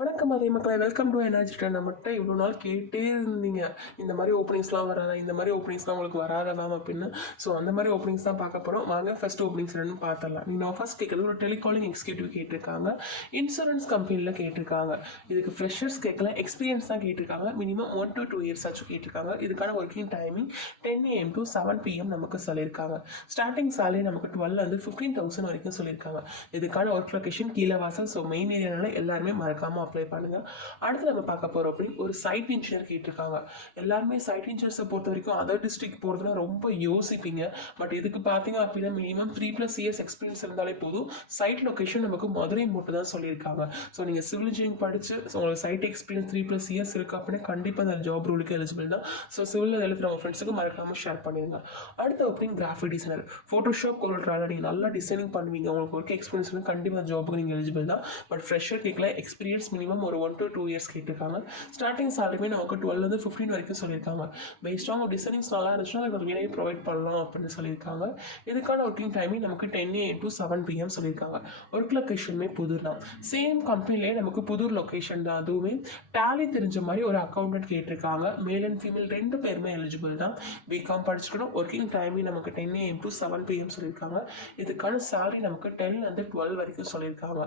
வணக்கம் அதே மக்களை வெல்கம் டு எனர்ஜிட்ட நம்மகிட்ட இவ்வளோ நாள் கேட்டே இருந்தீங்க. இந்த மாதிரி ஓப்பனிங்ஸ்லாம் வராதா? இந்த மாதிரி ஓப்பனிங்ஸ்லாம் உங்களுக்கு வராதா மேம் அப்படின்னு. ஸோ அந்த மாதிரி ஓப்பனிங்ஸ் தான் பார்க்க போகிறோம் வாங்க ஃபர்ஸ்ட் ஓப்பனிங்ஸ் ரெண்டு பார்த்துடலாம். நீங்கள் ஃபஸ்ட் கேட்குறது ஒரு டெலிகாலிங் எக்ஸிக்யூட்டிவ் கேட்டிருக்காங்க. இன்சூரன்ஸ் கம்பெனியில் கேட்டிருக்காங்க. இதுக்கு ஃப்ரெஷர்ஸ் கேட்கல எக்ஸ்பீரியன்ஸ் தான் கேட்டிருக்காங்க. Minimum one to two years ஆச்சும் கேட்டிருக்காங்க. இதுக்கான working timing ten AM to seven PM நமக்கு சொல்லியிருக்காங்க. ஸ்டார்டிங் salary நமக்கு டுவெல் வந்து ஃபிஃப்டீன் தௌசண்ட் வரைக்கும் சொல்லியிருக்காங்க. இதுக்கான ஒர்க் லொகேஷன் கீழே வாசல். ஸோ மெயின் ஏரியானால எல்லாருமே மறக்காமல் அப்ளை பண்ணுங்க. அடுத்து நம்ம பார்க்க போகிறோம் அப்படின்னு ஒரு சைட் இன்ஜினியர் கேட்டிருக்காங்க. எல்லாருமே சைட் இன்ஜினியர்ஸை பொறுத்த வரைக்கும் அதர் டிஸ்ட்ரிக்ட் போகிறதுல ரொம்ப யோசிப்பீங்க. பட் இதுக்கு பார்த்தீங்க அப்படின்னா minimum three plus years experience இருந்தாலே போதும். சைட் லொக்கேஷன் நமக்கு மதுரை மட்டும் தான் சொல்லியிருக்காங்க. ஸோ நீங்கள் சிவில் இன்ஜினியரிங் படித்து உங்களுக்கு site experience three plus years இருக்குது அப்படின்னா கண்டிப்பாக அந்த ஜாப் ரூலுக்கு எலிஜிபிள் தான். ஸோ சிவில் எழுதுகிற உங்கள் ஃப்ரெண்ட்ஸுக்கு மறக்காமல் ஷேர் பண்ணிடுங்க அடுத்த ஓப்பனிங் கிராஃபிக் டிசைனர் ஃபோட்டோஷாப் கொள்றால நீங்கள் நல்லா டிசைனிங் பண்ணுவீங்க. உங்களுக்கு ஒர்க் எக்ஸ்பீரியன்ஸ் கண்டிப்பாக ஜாபுக்கு நீங்கள் எலிஜிபிள் தான். பட் ஃப்ரெஷர் கேட்கல எக்ஸ்பீரியன்ஸ் மினிமம் ஒரு ஒன் டு டூ இயர்ஸ் கேட்டிருக்காங்க. ஸ்டார்டிங் சாலரியுமே நமக்கு டுவெல்லேருந்து ஃபிஃப்டீன் வரைக்கும் சொல்லியிருக்காங்க. பேஸ்ட் ஆன் டிசைனிங்ஸ் நல்லா இருந்துச்சுன்னா ஒரு வேலையை ப்ரொவைட் பண்ணலாம் அப்படின்னு சொல்லியிருக்காங்க. இதுக்கான ஒர்க்கிங் டைமே நமக்கு ten A to seven PM சொல்லியிருக்காங்க. ஒர்க் லொக்கேஷனுமே புதூர் தான். சேம் கம்பெனிலே நமக்கு புதூர் லொக்கேஷன் தான். அதுவுமே டேலி தெரிஞ்ச மாதிரி ஒரு அக்கௌண்டன்ட் கேட்டிருக்காங்க. மேல் அண்ட் ஃபீமேல் ரெண்டு பேருமே எலிஜிபிள் தான். பிகாம் படிச்சுக்கணும். ஒர்க்கிங் டைமே நமக்கு ten AM to seven PM சொல்லியிருக்காங்க. இதுக்கான சேலரி நமக்கு டென்லேருந்து டுவெல் வரைக்கும் சொல்லியிருக்காங்க.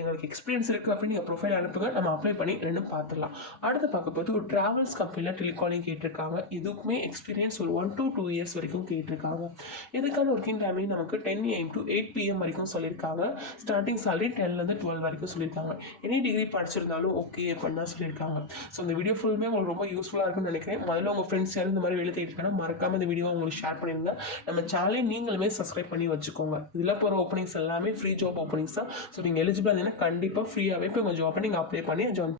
எங்களுக்கு எக்ஸ்பீரியன்ஸ் இருக்குது அப்படின்னு நீங்கள் ப்ரொஃபைல் அனுப்புங்க நம்ம அப்ளை பண்ணி ரெண்டும் பார்த்துடலாம். அடுத்து பார்க்க போது ஒரு ட்ராவல்ஸ் கம்பெனியில் டெலிகாலிங் கேட்டிருக்காங்க. இதுக்குமே எக்ஸ்பீரியன்ஸ் ஒரு ஒன் டு டூ இயர்ஸ் வரைக்கும் கேட்டிருக்காங்க. இதுக்கான ஒர்க்கிங் டைமிங் நமக்கு ten AM to eight PM வரைக்கும் சொல்லியிருக்காங்க. ஸ்டார்டிங் சேலரி டென்லேருந்து டுவெல் வரைக்கும் சொல்லியிருக்காங்க. எனி டிகிரி படிச்சிருந்தாலும் ஓகே அப்படின்னு சொல்லியிருக்காங்க. ஸோ இந்த வீடியோ ஃபுல்லுமே உங்களுக்கு ரொம்ப யூஸ்ஃபுல்லாக இருக்கும்னு நினைக்கிறேன். முதல்ல உங்கள் ஃப்ரெண்ட்ஸ் யாரும் இந்த மாதிரி வெளியே தேடிட்டு மறக்காம இந்த வீடியோ உங்களுக்கு ஷேர் பண்ணிடுங்க நம்ம சேனலை நீங்களுமே சப்ஸ்கிரைப் பண்ணி வச்சுக்கோங்க. இதில் போகிற ஓப்பனிங்ஸ் எல்லாமே ஃப்ரீ ஜாப் ஓப்பனிங்ஸ் தான். ஸோ நீங்கள் எலிஜிபிள் இருந்தீங்கன்னா கண்டிப்பாக ஃப்ரீயாகவே இப்போ உங்கள் ஜாப்பை நீங்கள் அப்ளை பண்ணி ஜாயின்